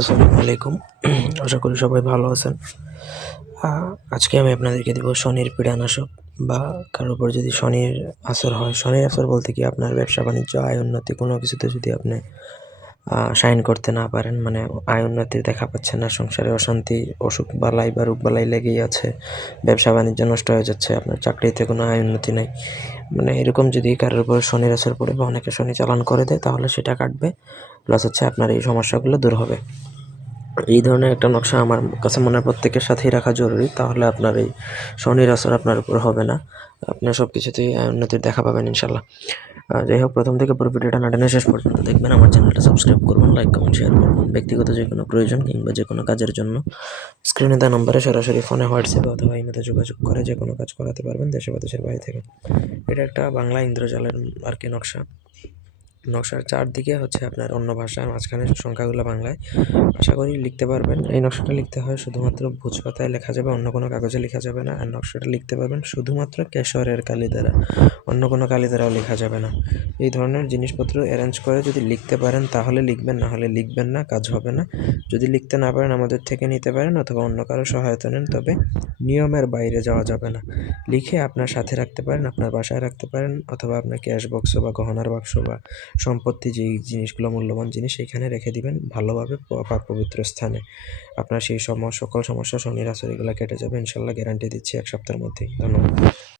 আসসালামু আলাইকুম। আশা করি সবাই ভালো আছেন। আ আজকে আমি আপনাদেরকে দিব শনির পীড়ানাশক বা কারো উপর যদি শনির আসর হয়, শনির আসর বলতে কি আপনার ব্যবসা-বাণিজ্য, আয় উন্নতি কোনো কিছুতে যদি আপনি শাইন করতে না পারেন, মানে আয় উন্নতির দেখা পাচ্ছেন না, সংসারে অশান্তি, অসুখ-বালাই বা রোগবালাই লেগেই আছে, ব্যবসা-বাণিজ্য নষ্ট হয়ে যাচ্ছে, আপনার চাকরিতে কোনো আয় উন্নতি নাই। মানে এরকম যদি কারোর উপর শনির আসর পড়ে বা অনেকে শনি চালান করে দেয় তাহলে সেটা কাটবে। প্লাস হচ্ছে আপনার এই সমস্যাগুলো দূর হবে। এই ধরনের একটা নকশা আমার কাছে মনে হয় প্রত্যেকের সাথেই রাখা জরুরি। তাহলে আপনার এই শনির আসর আপনার উপর হবে না। আপনি সবকিছুতেই উন্নতির দেখা পাবেন ইনশাআল্লাহ। যাই হোক, প্রথম থেকে পুরো ভিডিওটা না টেনে শেষ পর্যন্ত দেখবেন। আমার চ্যানেলটা সাবস্ক্রাইব করবেন, লাইক, কমেন্ট, শেয়ার করবেন। ব্যক্তিগত যেকোনো প্রয়োজন কিংবা যেকোনো কাজের জন্য স্ক্রিনে দেওয়া নম্বরে সরাসরি ফোনে, হোয়াটসঅ্যাপে অথবা ইমেইলে যোগাযোগ করে যেকোনো কাজ করাতে পারবেন দেশে বা দেশের বাইরে থেকে। এটা একটা বাংলা ইন্দ্রজালের আরকি নকশা। নকশার চারদিকে হচ্ছে আপনার অন্য ভাষা, মাঝখানে সংখ্যাগুলো বাংলায়। আশা করি লিখতে পারবেন। এই নকশাটা লিখতে হয় শুধুমাত্র ভোজপাতায় লেখা যাবে, অন্য কোনো কাগজে লেখা যাবে না। আর নকশাটা লিখতে পারবেন শুধুমাত্র কেশরের কালি দ্বারা, অন্য কোনো কালি দ্বারাও লেখা যাবে না। এই ধরনের জিনিসপত্র অ্যারেঞ্জ করে যদি লিখতে পারেন তাহলে লিখবেন, না হলে লিখবেন না, কাজ হবে না। যদি লিখতে না পারেন আমাদের থেকে নিতে পারেন অথবা অন্য কারো সহায়তা নেন, তবে নিয়মের বাইরে যাওয়া যাবে না। লিখে আপনার সাথে রাখতে পারেন, আপনার বাসায় রাখতে পারেন অথবা আপনার ক্যাশ বক্স বা গহনার বাক্স বা সম্পত্তি, যেই জিনিসগুলো মূল্যবান জিনিস, সেখানে রেখে দিবেন ভালোভাবে পাক পবিত্র স্থানে। আপনার সেই সকল সমস্যা, শনির আসর, এগুলো কেটে যাবে ইনশাআল্লাহ, গ্যারান্টি দিচ্ছি 1 সপ্তাহের মধ্যেই। ধন্যবাদ।